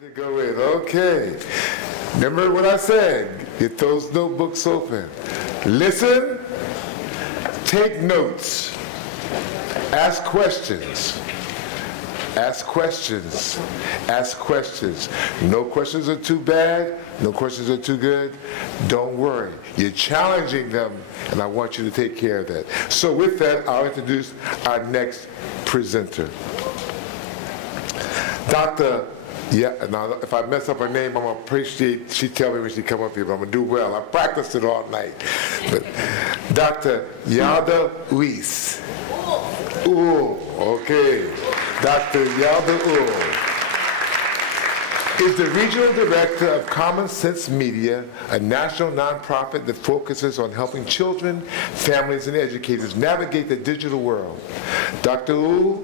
To go in, okay. Remember what I said, get those notebooks open. Listen, take notes, ask questions. Ask questions. Ask questions. No questions are too bad. No questions are too good. Don't worry. You're challenging them, and I want you to take care of that. So with that, I'll introduce our next presenter. Dr. Yeah, now if I mess up her name, I'm going to appreciate she tell me when she come up here, but I'm going to do well. I practiced it all night. But Dr. Yalda Weiss. Ooh, okay. Dr. Yalda is the Regional Director of Common Sense Media, a national nonprofit that focuses on helping children, families, and educators navigate the digital world. Dr.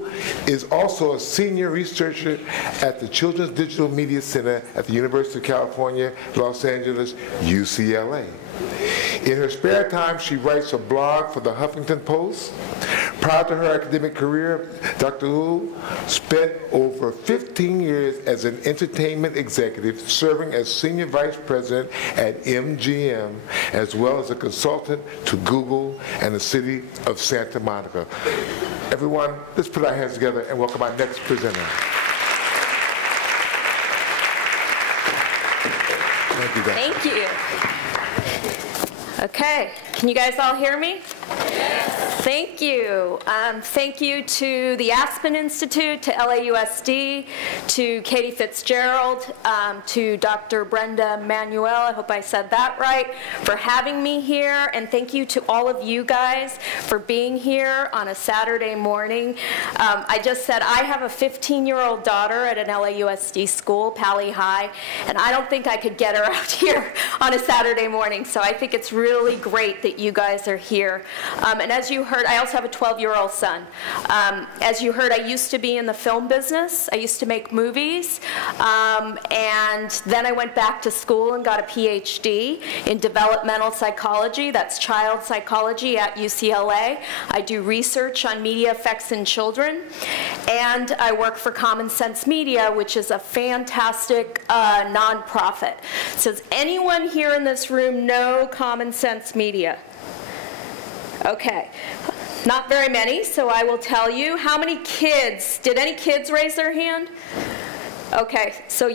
is also a senior researcher at the Children's Digital Media Center at the University of California, Los Angeles, UCLA. In her spare time, she writes a blog for the Huffington Post. Prior to her academic career, Dr. spent over 15 years as an entertainment executive, serving as Senior Vice President at MGM, as well as a consultant to Google and the city of Santa Monica. Everyone, let's put our hands together and welcome our next presenter. Thank you, Dr. Thank you. Okay, can you guys all hear me? Yes. Thank you. Thank you to the Aspen Institute, to LAUSD, to Katie Fitzgerald, to Dr. Brenda Manuel, I hope I said that right, for having me here. And thank you to all of you guys for being here on a Saturday morning. I just said I have a 15-year-old daughter at an LAUSD school, Pali High, and I don't think I could get her out here on a Saturday morning. So I think it's really great that you guys are here. And as you heard, I also have a 12-year-old son. As you heard, I used to be in the film business. I used to make movies. And then I went back to school and got a PhD in developmental psychology. That's child psychology at UCLA. I do research on media effects in children. And I work for Common Sense Media, which is a fantastic nonprofit. So does anyone here in this room know Common Sense Media? Okay, not very many, so I will tell you. How many kids, did any kids raise their hand? Okay, so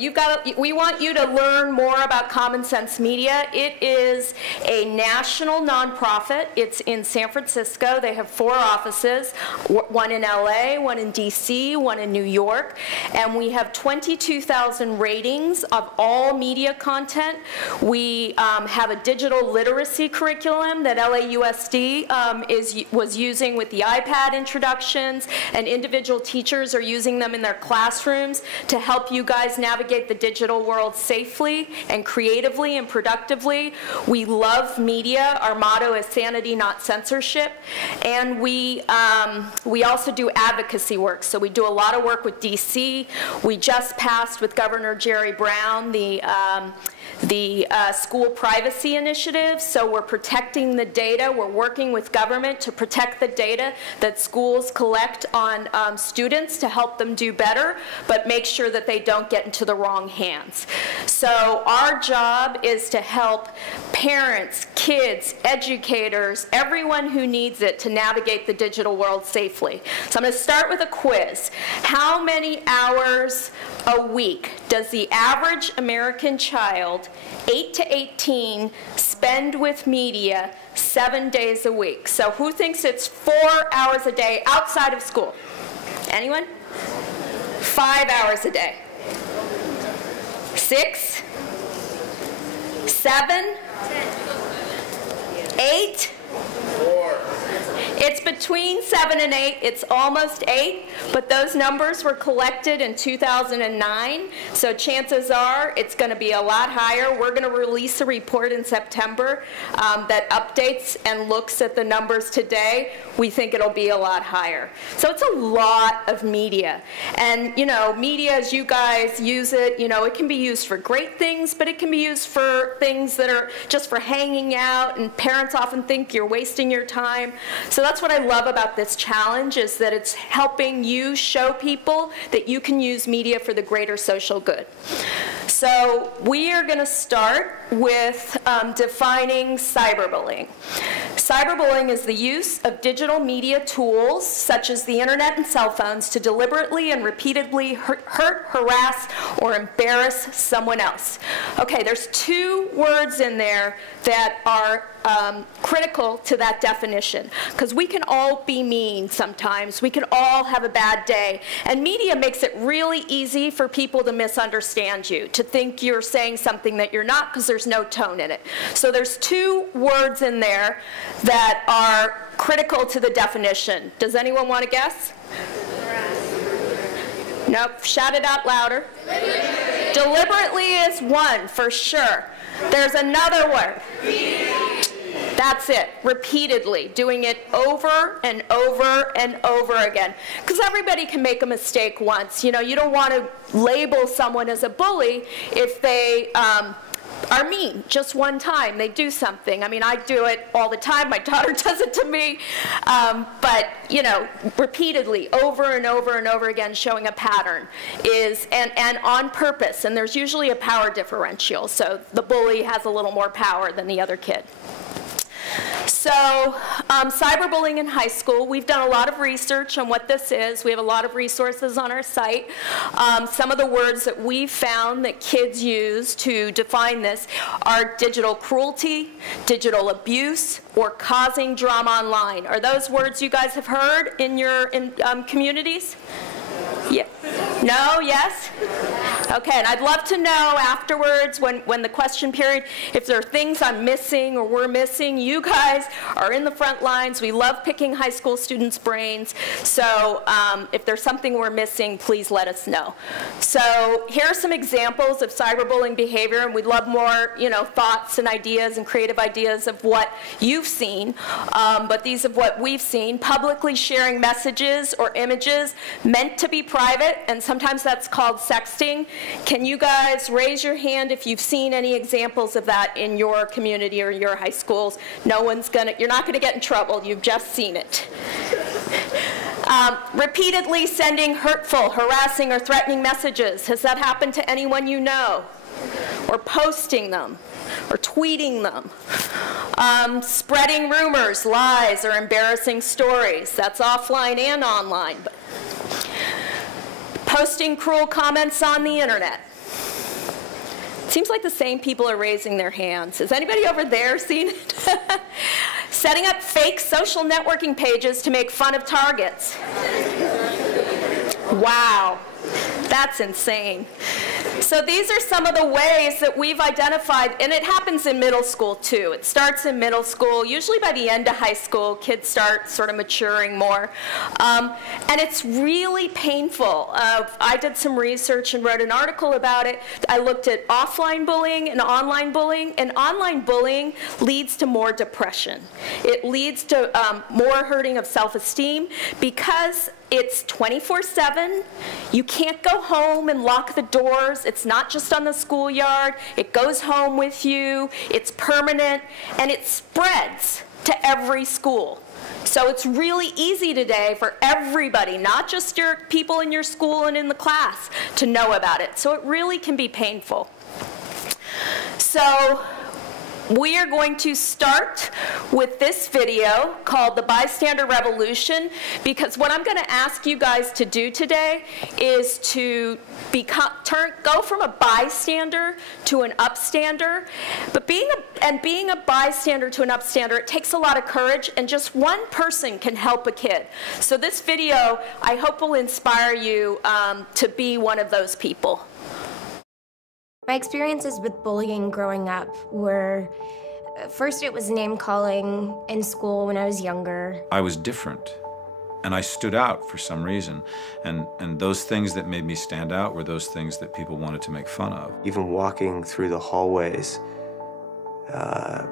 we want you to learn more about Common Sense Media. It is a national nonprofit. It's in San Francisco. They have 4 offices, one in LA, one in DC, one in New York. And we have 22,000 ratings of all media content. We have a digital literacy curriculum that LAUSD was using with the iPad introductions, and individual teachers are using them in their classrooms to help you guys navigate the digital world safely and creatively and productively. We love media. Our motto is sanity, not censorship. And we also do advocacy work. So we do a lot of work with DC. We just passed with Governor Jerry Brown the school privacy initiative. So we're protecting the data. We're working with government to protect the data that schools collect on students to help them do better, but make sure that they don't get into the wrong hands. So our job is to help parents, kids, educators, everyone who needs it to navigate the digital world safely. So I'm going to start with a quiz. How many hours a week does the average American child, 8 to 18, spend with media 7 days a week? So who thinks it's 4 hours a day outside of school? Anyone? 5 hours a day. 6? 7? 8? 4. It's between 7 and 8. It's almost 8, but those numbers were collected in 2009, so chances are it's going to be a lot higher. We're going to release a report in September that updates and looks at the numbers today. We think it'll be a lot higher. So it's a lot of media. And, you know, media, as you guys use it, you know, it can be used for great things, but it can be used for things that are just for hanging out, and parents often think you're wasting your time. So that's what I love about this challenge, is that it's helping you show people that you can use media for the greater social good. So we are going to start with defining cyberbullying. Cyberbullying is the use of digital media tools, such as the internet and cell phones, to deliberately and repeatedly hurt, harass, or embarrass someone else. Okay, there's 2 words in there that are critical to that definition, because we can all be mean sometimes. We can all have a bad day, and media makes it really easy for people to misunderstand you, to think you're saying something that you're not because there's no tone in it. So there's 2 words in there that are critical to the definition. Does anyone want to guess? Nope, shout it out louder. Deliberately is one, for sure. There's another word. That's it, repeatedly, doing it over and over and over again. Because everybody can make a mistake once. You know, you don't want to label someone as a bully if they are mean just one time. They do something. I mean, I do it all the time. My daughter does it to me. But, you know, repeatedly, over and over and over again, showing a pattern is, and on purpose. And there's usually a power differential. So the bully has a little more power than the other kid. So cyberbullying in high school, we've done a lot of research on what this is. We have a lot of resources on our site. Some of the words that we've found that kids use to define this are digital cruelty, digital abuse, or causing drama online. Are those words you guys have heard in your communities? Yeah. No? Yes? Okay, and I'd love to know afterwards, when the question period, if there are things I'm missing or we're missing. You guys are in the front lines. We love picking high school students' brains. So if there's something we're missing, please let us know. So here are some examples of cyberbullying behavior, and we'd love more, you know, thoughts and ideas and creative ideas of what you've seen. But these are what we've seen. Publicly sharing messages or images meant to be private, and sometimes that's called sexting. Can you guys raise your hand if you've seen any examples of that in your community or your high schools? No one's gonna, you're not gonna get in trouble, you've just seen it. Repeatedly sending hurtful, harassing, or threatening messages. Has that happened to anyone you know? Or posting them, or tweeting them. Spreading rumors, lies, or embarrassing stories. That's offline and online. Posting cruel comments on the internet. Seems like the same people are raising their hands. Has anybody over there seen it? Setting up fake social networking pages to make fun of targets. Wow, that's insane. So these are some of the ways that we've identified, and it happens in middle school too. It starts in middle school. Usually by the end of high school, kids start sort of maturing more. And it's really painful. I did some research and wrote an article about it. I looked at offline bullying and online bullying leads to more depression. It leads to more hurting of self-esteem because it's 24/7. You can't go home and lock the doors. It's not just on the schoolyard. It goes home with you. It's permanent, and it spreads to every school. So it's really easy today for everybody, not just your people in your school and in the class, to know about it. So it really can be painful. So we are going to start with this video called The Bystander Revolution, because what I'm going to ask you guys to do today is to go from a bystander to an upstander. But being a bystander to an upstander, it takes a lot of courage, and just one person can help a kid. So this video, I hope, will inspire you to be one of those people. My experiences with bullying growing up were, first it was name-calling in school when I was younger. I was different, and I stood out for some reason. And those things that made me stand out were those things that people wanted to make fun of. Even walking through the hallways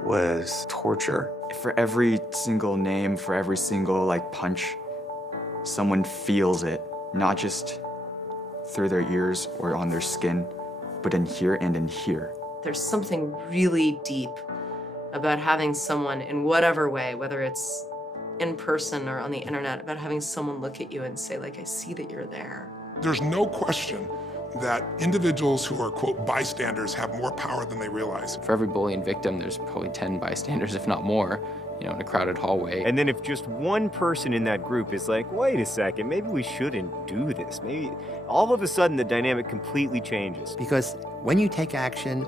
was torture. For every single name, for every single punch, someone feels it, not just through their ears or on their skin, but in here and in here. There's something really deep about having someone in whatever way, whether it's in person or on the internet, about having someone look at you and say, like, I see that you're there. There's no question that individuals who are, quote, bystanders have more power than they realize. For every bullying victim, there's probably 10 bystanders, if not more, you know, in a crowded hallway. And then if just one person in that group is like, wait a second, maybe we shouldn't do this, maybe all of a sudden the dynamic completely changes. Because when you take action,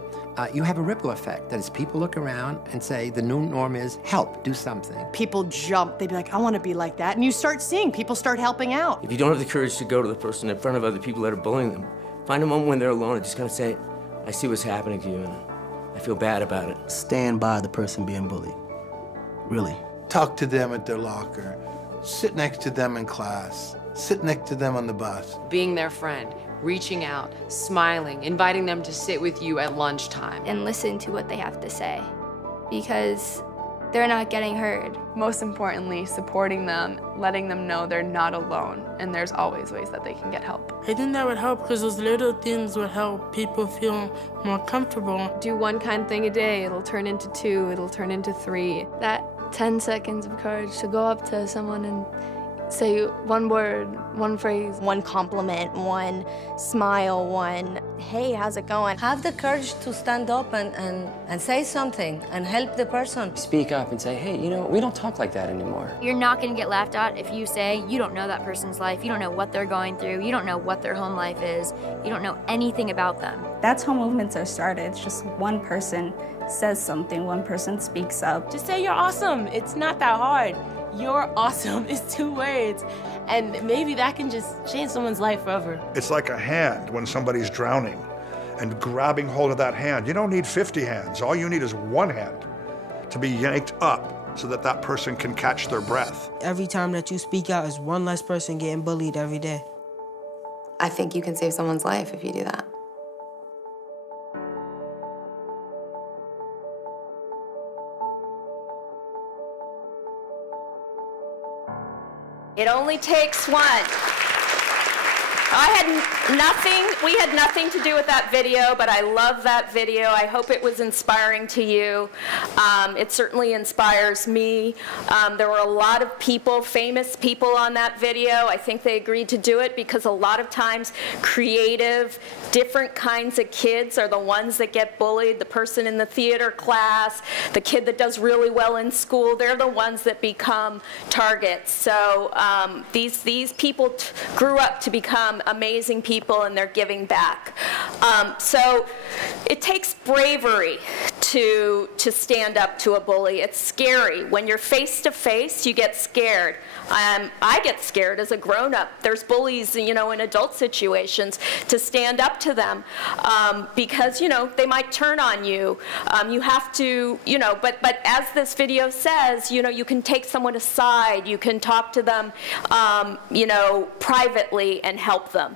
you have a ripple effect. That is, people look around and say, the new norm is help, do something. People jump, they'd be like, I want to be like that. And you start seeing people start helping out. If you don't have the courage to go to the person in front of other people that are bullying them, find a moment when they're alone and just kind of say, I see what's happening to you and I feel bad about it. Stand by the person being bullied. Really. Talk to them at their locker. Sit next to them in class. Sit next to them on the bus. Being their friend, reaching out, smiling, inviting them to sit with you at lunchtime. And listen to what they have to say, because they're not getting heard. Most importantly, supporting them, letting them know they're not alone, and there's always ways that they can get help. I think that would help because those little things would help people feel more comfortable. Do one kind thing a day, it'll turn into 2, it'll turn into 3. That 10 seconds of courage to go up to someone and say one word, one phrase. One compliment, one smile, one, hey, how's it going? Have the courage to stand up and say something and help the person. Speak up and say, hey, you know, we don't talk like that anymore. You're not going to get laughed at if you say you don't know that person's life, you don't know what they're going through, you don't know what their home life is, you don't know anything about them. That's how movements are started. It's just one person says something, one person speaks up. Just say you're awesome. It's not that hard. You're awesome is 2 words, and maybe that can just change someone's life forever. It's like a hand when somebody's drowning and grabbing hold of that hand. You don't need 50 hands. All you need is one hand to be yanked up so that that person can catch their breath. Every time that you speak out is one less person getting bullied every day. I think you can save someone's life if you do that. It only takes one. We had nothing to do with that video, but I love that video. I hope it was inspiring to you. It certainly inspires me. There were a lot of people, famous people on that video. I think they agreed to do it because a lot of times creative, different kinds of kids are the ones that get bullied. The person in the theater class, the kid that does really well in school, they're the ones that become targets. So these people grew up to become amazing people, and they're giving back. So it takes bravery to stand up to a bully. It's scary. When you're face to face, you get scared. I get scared as a grown-up. There's bullies, you know, in adult situations, to stand up to them because, you know, they might turn on you. You have to, you know, but as this video says, you know, you can take someone aside. You can talk to them, you know, privately and help them.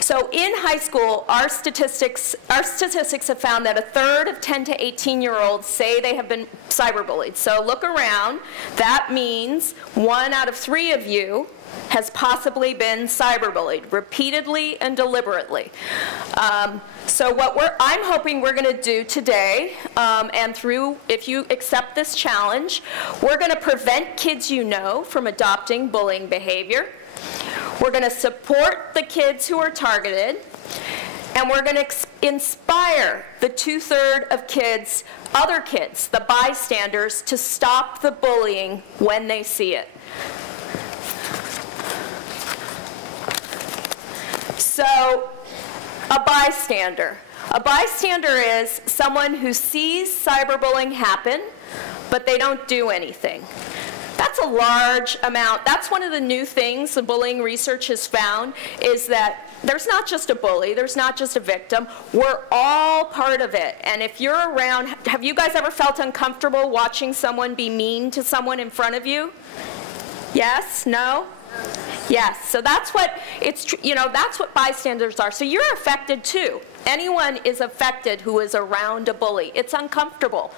So in high school, our statistics have found that 1/3 of 10 to 18-year-olds say they have been cyberbullied. So look around. That means 1 out of 3 of you has possibly been cyberbullied repeatedly and deliberately. So what I'm hoping we're going to do today, and through, if you accept this challenge, we're going to prevent kids you know from adopting bullying behavior. We're going to support the kids who are targeted, and we're going to inspire the 2/3 of kids, other kids, the bystanders, to stop the bullying when they see it. So, a bystander. A bystander is someone who sees cyberbullying happen, but they don't do anything. That's a large amount. That's one of the new things the bullying research has found, is that there's not just a bully, there's not just a victim, we're all part of it. And if you're around, have you guys ever felt uncomfortable watching someone be mean to someone in front of you? Yes? No? Yes. So that's what it's, you know, that's what bystanders are. So you're affected too. Anyone is affected who is around a bully. It's uncomfortable.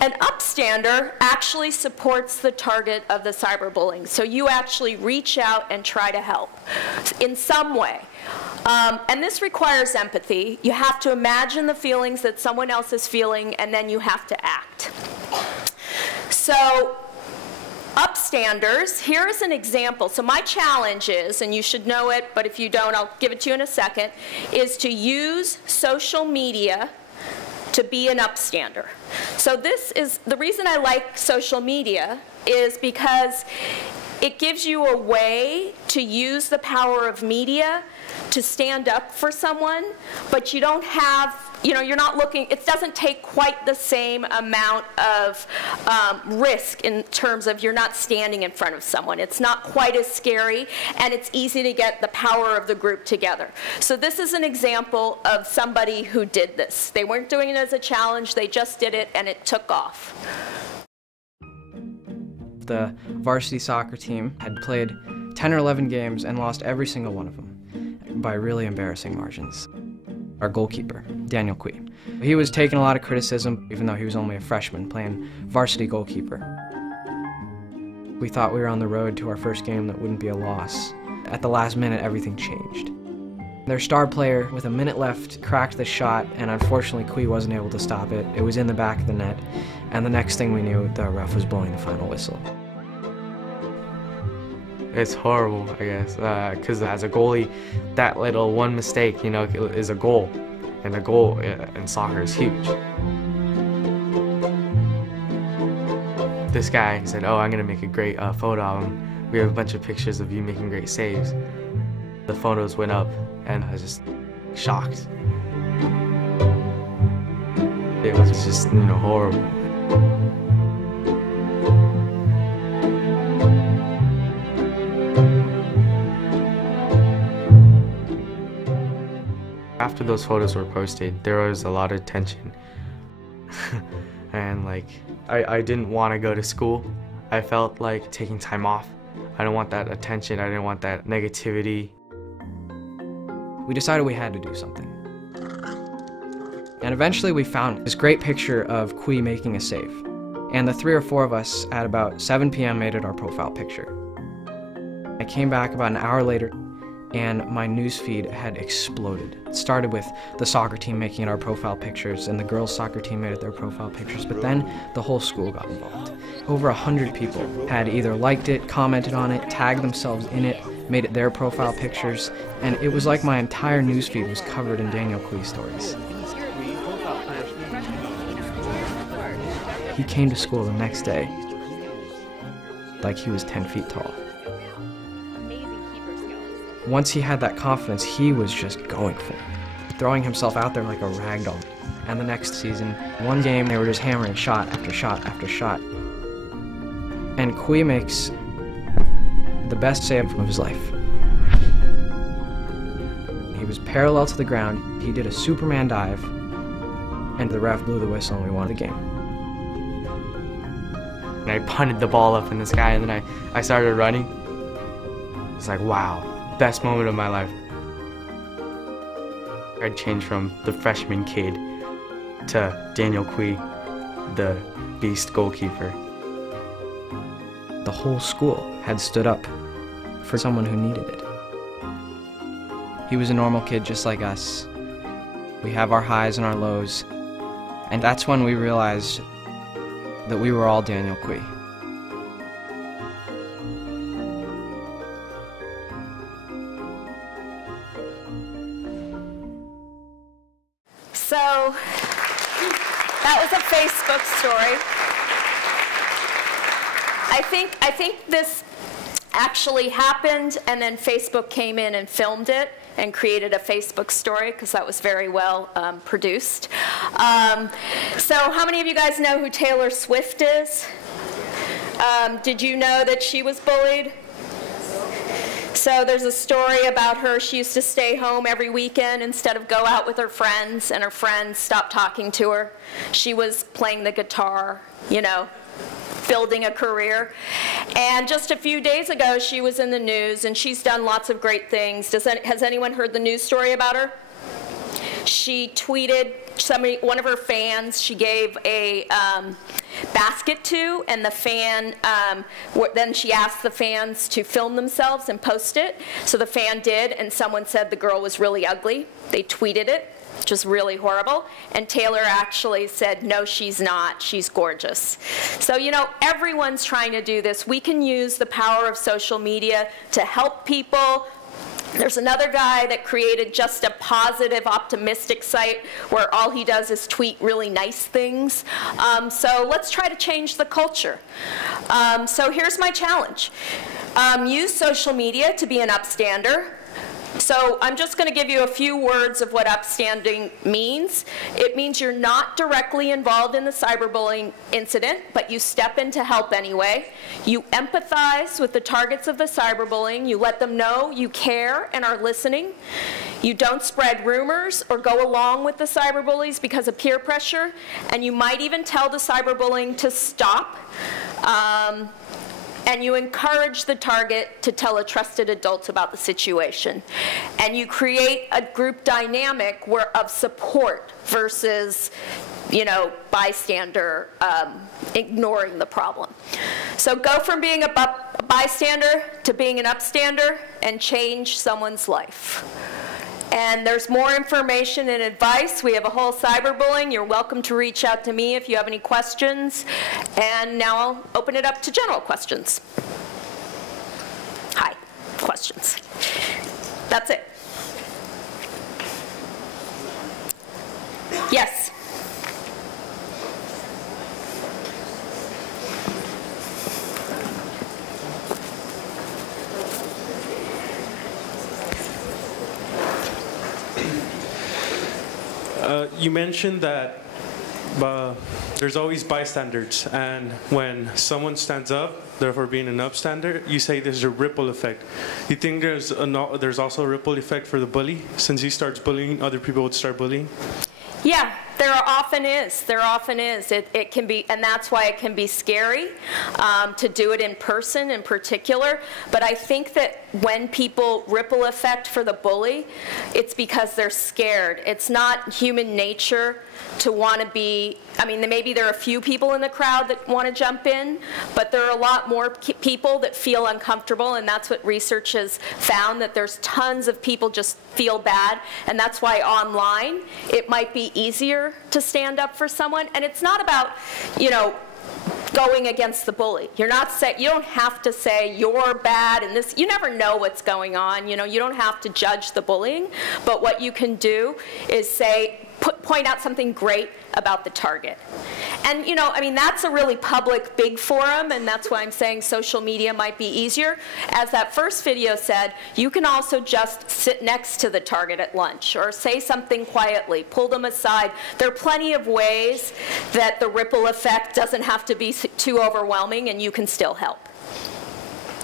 An upstander actually supports the target of the cyberbullying. So you actually reach out and try to help in some way. And this requires empathy. You have to imagine the feelings that someone else is feeling, and then you have to act. So upstanders, here is an example. So my challenge is, and you should know it, but if you don't, I'll give it to you in a second, is to use social media to be an upstander. So this is, the reason I like social media is because it gives you a way to use the power of media to stand up for someone, but you don't have, you know, you're not looking, it doesn't take quite the same amount of risk in terms of you're not standing in front of someone. It's not quite as scary, and it's easy to get the power of the group together. So this is an example of somebody who did this. They weren't doing it as a challenge, they just did it, and it took off. The varsity soccer team had played 10 or 11 games and lost every single one of them by really embarrassing margins. Our goalkeeper, Daniel Quee. He was taking a lot of criticism, even though he was only a freshman playing varsity goalkeeper. We thought we were on the road to our first game that wouldn't be a loss. At the last minute, everything changed. Their star player, with a minute left, cracked the shot, and unfortunately Quee wasn't able to stop it. It was in the back of the net, and the next thing we knew, the ref was blowing the final whistle. It's horrible, I guess, because as a goalie, that little one mistake, you know, is a goal, and a goal in soccer is huge. This guy said, "Oh, I'm gonna make a great photo album. We have a bunch of pictures of you making great saves." The photos went up, and I was just shocked. It was just, you know, horrible. After those photos were posted, there was a lot of tension. And like, I didn't want to go to school. I felt like taking time off. I didn't want that attention, I didn't want that negativity. We decided we had to do something. And eventually we found this great picture of Quee making a save. And the 3 or 4 of us at about 7 p.m. made it our profile picture. I came back about an hour later, and my newsfeed had exploded. It started with the soccer team making it our profile pictures, and the girls' soccer team made it their profile pictures, but then the whole school got involved. Over 100 people had either liked it, commented on it, tagged themselves in it, made it their profile pictures, and it was like my entire newsfeed was covered in Daniel Quee stories. He came to school the next day like he was 10 feet tall. Once he had that confidence, he was just going for it, throwing himself out there like a rag doll. And the next season, one game, they were just hammering shot after shot after shot. And Quee makes the best save of his life. He was parallel to the ground, he did a Superman dive, and the ref blew the whistle and we won the game. And I punted the ball up in the sky, and then I started running. It's like, wow. Best moment of my life. I changed from the freshman kid to Daniel Quee, the beast goalkeeper. The whole school had stood up for someone who needed it. He was a normal kid just like us. We have our highs and our lows, and that's when we realized that we were all Daniel Quee. So that was a Facebook story. I think this actually happened, and then Facebook came in and filmed it and created a Facebook story because that was very well produced. So how many of you guys know who Taylor Swift is? Did you know that she was bullied? So there's a story about her. She used to stay home every weekend instead of go out with her friends, and her friends stopped talking to her. She was playing the guitar, you know, building a career. And just a few days ago, she was in the news, and she's done lots of great things. Has anyone heard the news story about her? She tweeted one of her fans, she gave a basket to, and the fan, then she asked the fans to film themselves and post it. So the fan did, and someone said the girl was really ugly. They tweeted it. which was really horrible. And Taylor actually said, no, she's not. She's gorgeous. So, you know, everyone's trying to do this. We can use the power of social media to help people. There's another guy that created just a positive, optimistic site where all he does is tweet really nice things. So let's try to change the culture. So here's my challenge. Use social media to be an upstander. So I'm just going to give you a few words of what upstanding means. It means you're not directly involved in the cyberbullying incident, but you step in to help anyway. You empathize with the targets of the cyberbullying. You let them know you care and are listening. You don't spread rumors or go along with the cyberbullies because of peer pressure. And you might even tell the cyberbullying to stop. And you encourage the target to tell a trusted adult about the situation. And you create a group dynamic of support versus, you know, bystander ignoring the problem. So go from being a bystander to being an upstander and change someone's life. And there's more information and advice. We have a whole cyberbullying. You're welcome to reach out to me if you have any questions. And now I'll open it up to general questions. Hi, questions. That's it. Yes. You mentioned that there's always bystanders, and when someone stands up, therefore being an upstander, you say there's a ripple effect. You think there's also a ripple effect for the bully? Since he starts bullying, other people would start bullying? Yeah, there often is. There often is. It can be, and that's why it can be scary to do it in person in particular. But I think that when people ripple effect for the bully, it's because they're scared. It's not human nature to want to be, I mean, maybe there are a few people in the crowd that want to jump in, but there are a lot more people that feel uncomfortable, and that's what research has found, that there's tons of people just feel bad, and that's why online it might be easier to stand up for someone. And it's not about, you know, going against the bully. You don't have to say you're bad and this. You never know what's going on. You know, you don't have to judge the bullying, but what you can do is say, point out something great about the target. And, you know, I mean, that's a really public, big forum, and that's why I'm saying social media might be easier. As that first video said, you can also just sit next to the target at lunch or say something quietly, pull them aside. There are plenty of ways that the ripple effect doesn't have to be too overwhelming, and you can still help.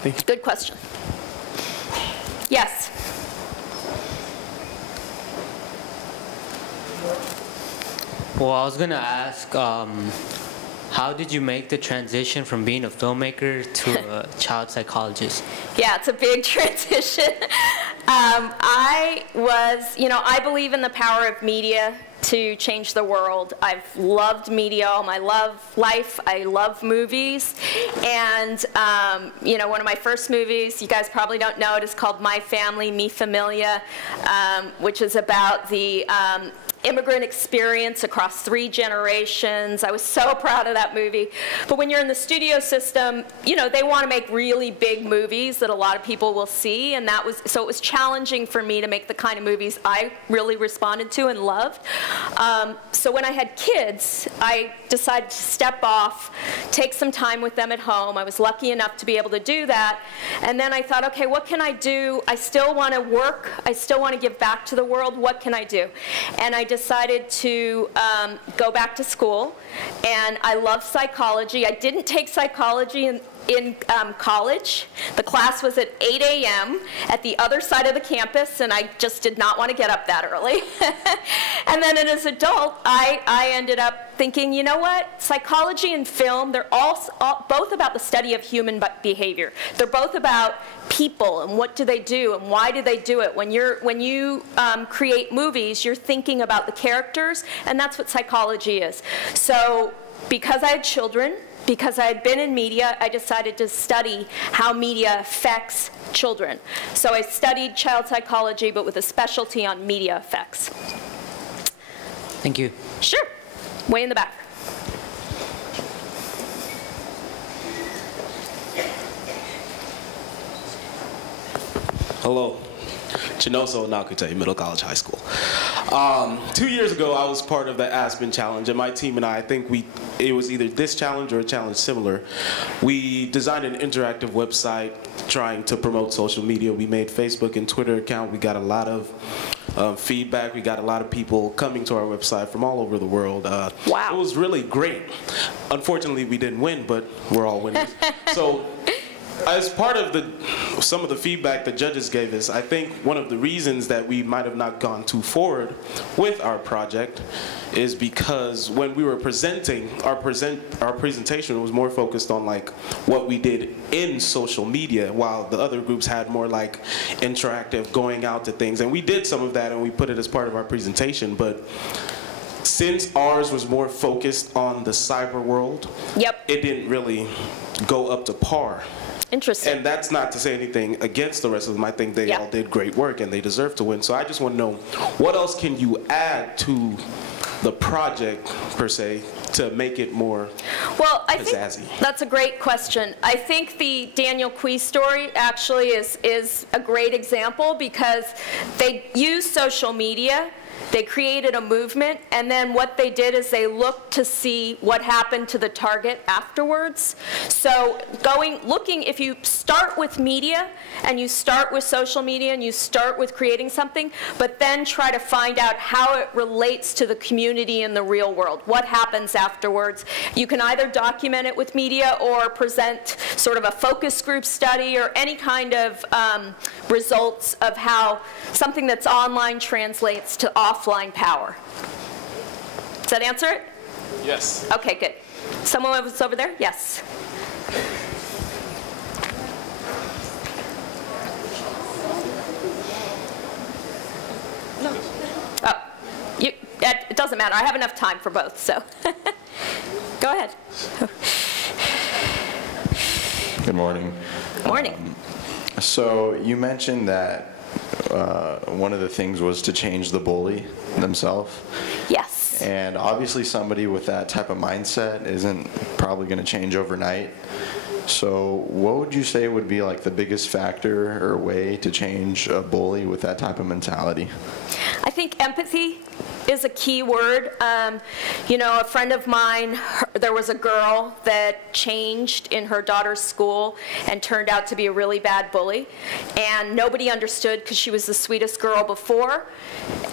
Thank you. Good question. Yes? Well, I was going to ask, how did you make the transition from being a filmmaker to a child psychologist? Yeah, it's a big transition. I believe in the power of media to change the world. I've loved media all my life. I love movies. And, one of my first movies, you guys probably don't know it, is called My Family, Mi Familia, which is about the immigrant experience across 3 generations. I was so proud of that movie. But when you're in the studio system, you know, they want to make really big movies that a lot of people will see, and so it was challenging for me to make the kind of movies I really responded to and loved. So when I had kids, I decided to step off, take some time with them at home. I was lucky enough to be able to do that. And then I thought, okay, what can I do? I still want to work. I still want to give back to the world. What can I do? And I decided to go back to school, and I love psychology. I didn't take psychology in college. The class was at 8 a.m. at the other side of the campus, and I just did not want to get up that early. And then as an adult, I ended up thinking, you know what? Psychology and film, they're both about the study of human behavior. They're both about people and what do they do and why do they do it. When you create movies, you're thinking about the characters, and that's what psychology is. So because I had children, because I had been in media, I decided to study how media affects children. So I studied child psychology, but with a specialty on media effects. Thank you. Sure. Way in the back. Hello. Chinoso Nakute, Middle College High School. 2 years ago, I was part of the Aspen Challenge, and my team and I think it was either this challenge or a challenge similar. We designed an interactive website trying to promote social media. We made Facebook and Twitter account. We got a lot of feedback. We got a lot of people coming to our website from all over the world. Wow. It was really great. Unfortunately, we didn't win, but we're all winners. So, as part of some of the feedback the judges gave us, I think one of the reasons that we might have not gone too forward with our project is because when we were presenting, our presentation was more focused on like what we did in social media, while the other groups had more like interactive, going out to things. And we did some of that and we put it as part of our presentation, but since ours was more focused on the cyber world, it didn't really go up to par. Interesting. And that's not to say anything against the rest of them. I think they all did great work and they deserve to win. So I just want to know, what else can you add to the project, per se, to make it more pizzazzy? Think that's a great question. I think the Daniel Quee story actually is a great example because they used social media. They created a movement, and then what they did is they looked to see what happened to the target afterwards. So looking, if you start with media, and you start with social media, and you start with creating something, but then try to find out how it relates to the community in the real world. What happens afterwards? You can either document it with media or present sort of a focus group study or any kind of results of how something that's online translates to offline power. Does that answer it? Yes. Okay, good. Someone was over there? Yes. No. Oh, it doesn't matter. I have enough time for both, so. Go ahead. Good morning. Morning. So you mentioned that one of the things was to change the bully themselves. Yes. And obviously somebody with that type of mindset isn't probably going to change overnight. So what would you say would be like the biggest factor or way to change a bully with that type of mentality? I think empathy is a key word. You know, a friend of mine, there was a girl that changed in her daughter's school and turned out to be a really bad bully. And nobody understood because she was the sweetest girl before.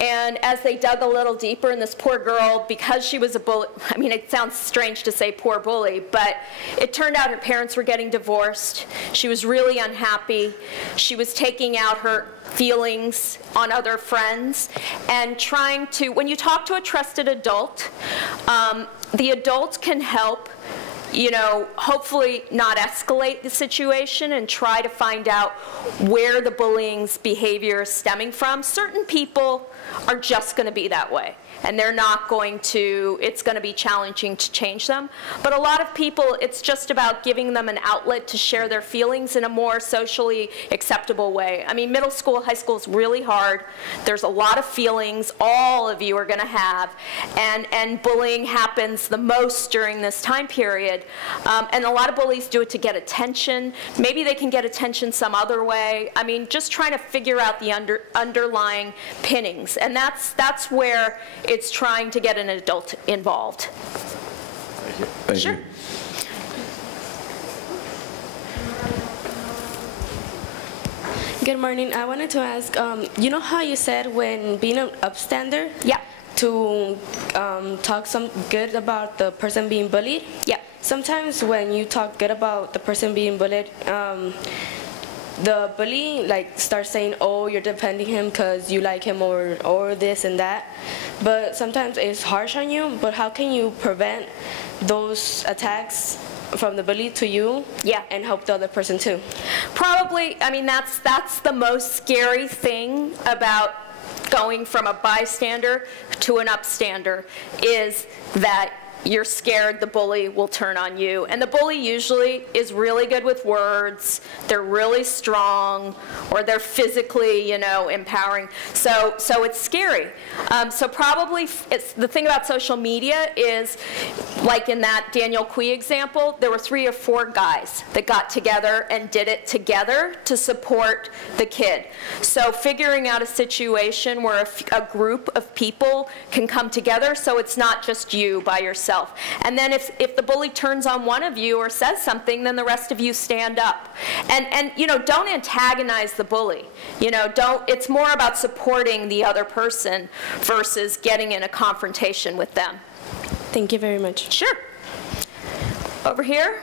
And as they dug a little deeper, and this poor girl, because she was a bully, I mean, it sounds strange to say poor bully, but it turned out her parents were getting divorced. She was really unhappy. She was taking out her feelings on other friends and trying to, when you talk to a trusted adult, the adult can help, you know, hopefully not escalate the situation and try to find out where the bullying's behavior is stemming from. Certain people are just going to be that way, and they're not going to, it's going to be challenging to change them. But a lot of people, it's just about giving them an outlet to share their feelings in a more socially acceptable way. I mean, middle school, high school is really hard. There's a lot of feelings all of you are going to have, and bullying happens the most during this time period. And a lot of bullies do it to get attention. Maybe they can get attention some other way. I mean, just trying to figure out the underlying pinnings. And that's where it's trying to get an adult involved. Thank you. Thank you. Good morning. I wanted to ask, you know how you said when being an upstander? Yeah. To talk some good about the person being bullied? Yeah. Sometimes when you talk good about the person being bullied, the bully like starts saying, oh, you're defending him because you like him or this and that. But sometimes it's harsh on you, but how can you prevent those attacks from the bully to you and help the other person too? Probably, I mean, that's the most scary thing about going from a bystander to an upstander, is that you're scared the bully will turn on you. And the bully usually is really good with words, they're really strong, or they're physically, you know, empowering. So it's scary. So probably, the thing about social media is, like in that Daniel Quee example, there were 3 or 4 guys that got together and did it together to support the kid. So figuring out a situation where a group of people can come together, so it's not just you by yourself. And then if the bully turns on one of you or says something, then the rest of you stand up. And you know, don't antagonize the bully. You know, it's more about supporting the other person versus getting in a confrontation with them. Thank you very much. Sure. Over here.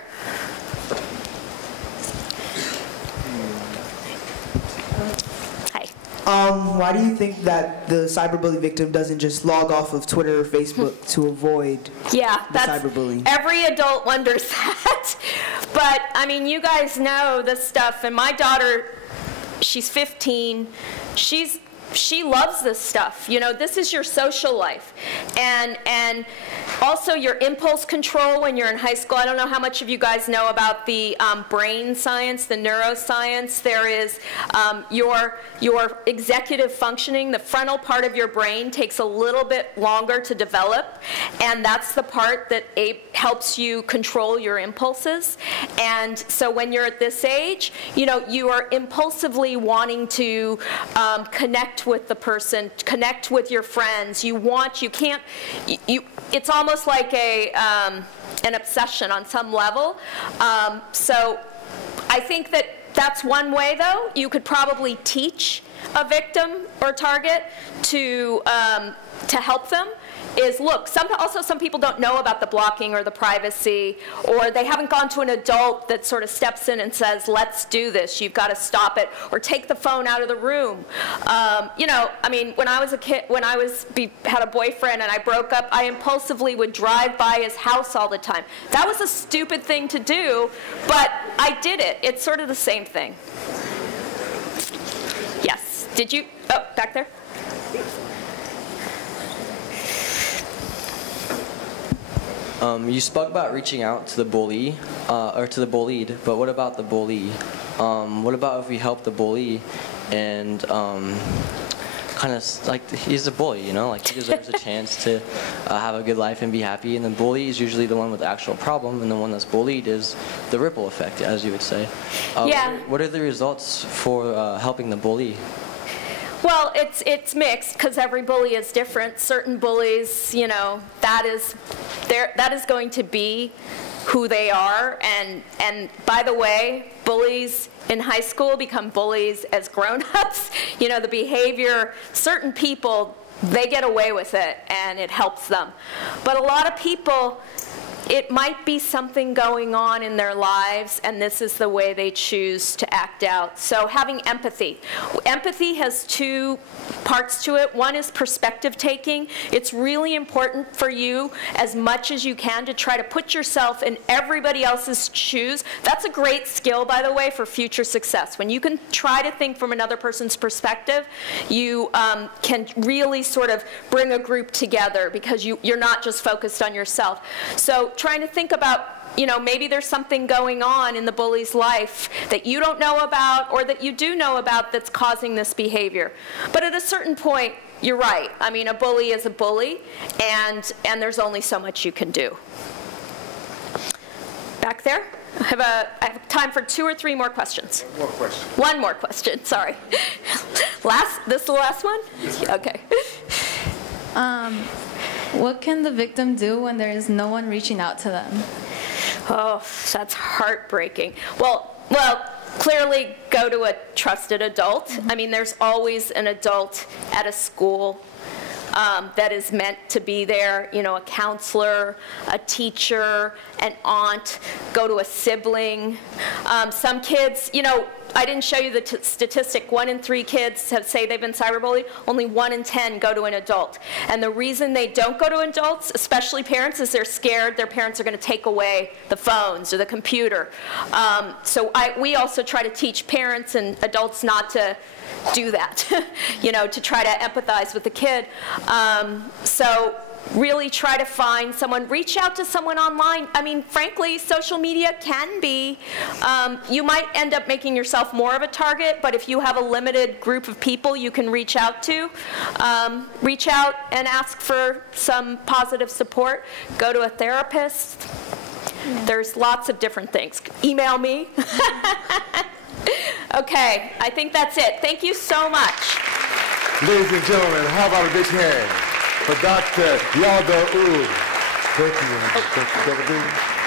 Why do you think that the cyberbully victim doesn't just log off of Twitter or Facebook to avoid the cyberbullying? Every adult wonders that. But, I mean, you guys know this stuff. And my daughter, she's 15. She loves this stuff. You know, this is your social life. And also your impulse control when you're in high school. I don't know how much of you guys know about the brain science, the neuroscience. There is your executive functioning. The frontal part of your brain takes a little bit longer to develop, and that's the part that helps you control your impulses. And so when you're at this age, you know, you are impulsively wanting to connect with the person, connect with your friends. It's almost like an obsession on some level. So I think that's one way, though. You could probably teach a victim or target to help them. Look, some people don't know about the blocking or the privacy, or they haven't gone to an adult that sort of steps in and says, let's do this, you've got to stop it, or take the phone out of the room. You know, I mean, when I was a kid, when I had a boyfriend and I broke up, I impulsively would drive by his house all the time. That was a stupid thing to do, but I did it. It's sort of the same thing. Yes. Did you? Oh, back there. You spoke about reaching out to the bully, or to the bullied, but what about the bully? What about if we help the bully and kind of, like, he's a bully, you know? Like, he deserves a chance to have a good life and be happy, and the bully is usually the one with the actual problem, and the one that's bullied is the ripple effect, as you would say. Yeah. What are the results for helping the bully? Well, it's mixed, because every bully is different. Certain bullies, you know, that is going to be who they are. And by the way, bullies in high school become bullies as grown-ups. You know, the behavior, certain people, they get away with it, and it helps them. But a lot of people, it might be something going on in their lives, and this is the way they choose to act out. So having empathy. Empathy has 2 parts to it. One is perspective taking. It's really important for you, as much as you can, to try to put yourself in everybody else's shoes. That's a great skill, by the way, for future success. When you can try to think from another person's perspective, you can really sort of bring a group together, because you're not just focused on yourself. So trying to think about, you know, maybe there's something going on in the bully's life that you don't know about, or that you do know about, that's causing this behavior. But at a certain point, you're right. I mean, a bully is a bully, and there's only so much you can do. Back there? I have time for 2 or 3 more questions. One more question. One more question, sorry. This the last one? Okay. What can the victim do when there is no one reaching out to them? Oh, that's heartbreaking. Well, clearly go to a trusted adult. Mm-hmm. I mean, there's always an adult at a school that is meant to be there, you know, a counselor, a teacher, an aunt, go to a sibling. Some kids, you know, I didn't show you the statistic. 1 in 3 kids say they've been cyberbullied. Only 1 in 10 go to an adult. And the reason they don't go to adults, especially parents, is they're scared their parents are going to take away the phones or the computer. So we also try to teach parents and adults not to do that, you know, to try to empathize with the kid. So really try to find someone, reach out to someone online. I mean, frankly, social media can be, you might end up making yourself more of a target, but if you have a limited group of people you can reach out to, reach out and ask for some positive support. Go to a therapist. There's lots of different things. Email me. Okay, I think that's it. Thank you so much. Ladies and gentlemen, how about a big hand for Dr. Yalda Thank you.